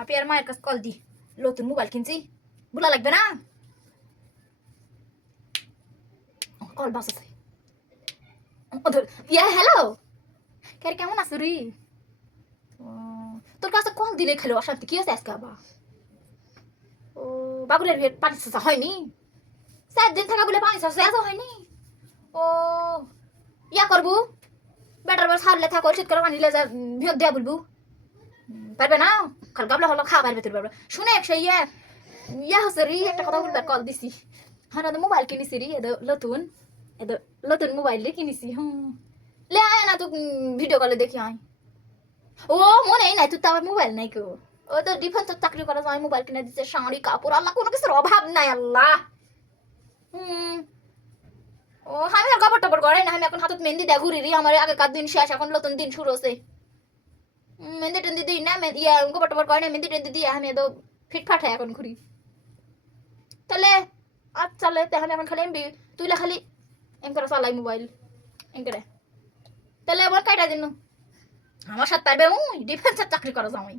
আপনি আর মায়ের কাছে কল দি, নতুন মোবাইল কিনছি, বলা লাগবে না। কল বাস আছে। ইয়া হ্যালো, কে কেমন আছো রি? তোর কাছে কল দিলে খেলো অশান্তি কি আছে আজকে আবার? ও বাবুরের ভেট পানি চাষা হয়নি, 4 দিন থাকা বলে পানি চাষা এত হয়নি। ও ইয়া করবো, বেটার বার সারলে থাকো শীত করে পানি লেজা ভিত দেয়া বলবো, পারবে না? খাল গাবলা হলো খাওয়া পারবে তোর বাবা। শুনে সে ইয়া হচ্ছে রি, একটা কথা বলবার কল দিছি। হ্যাঁ তো মোবাইল কিনেছি রি, নতুন নতুন মোবাইল রে কিনেছি। লে আয় না তো ভিডিও কলে দেখি আয়। ও মনেই নাই তুই তো আমার মোবাইল নাই কেউ। ও তো ডিফেন্সের চাকরি করা যায়, মোবাইল কিনে দিচ্ছে, শাড়ি কাপড়, আল্লাহ কোনো কিছুর অভাব নাই আল্লাহ। ও আমি আর কাপড় টাপড় করে না, আমি এখন হাতত মেহেন্দি দেয় ঘুরি রি, আমার আগেকার দিন শেষ, এখন নতুন দিন শুরু হচ্ছে। মেহেন্দি টেন্দি দিই না, ইয়া কাপড় টাপড় করে না, মেহেন্দি টেন্দি দিয়ে আমি তো ফিটফাট হয় এখন ঘুরি। তাহলে আচ্ছা আমি এখন খালি এমবি তুই খালি এম করে চালাই মোবাইল এম করে। তাহলে আবার কাইটা দিন আমার সাথে পারবে, ডিফেন্সের চাকরি করা যাই।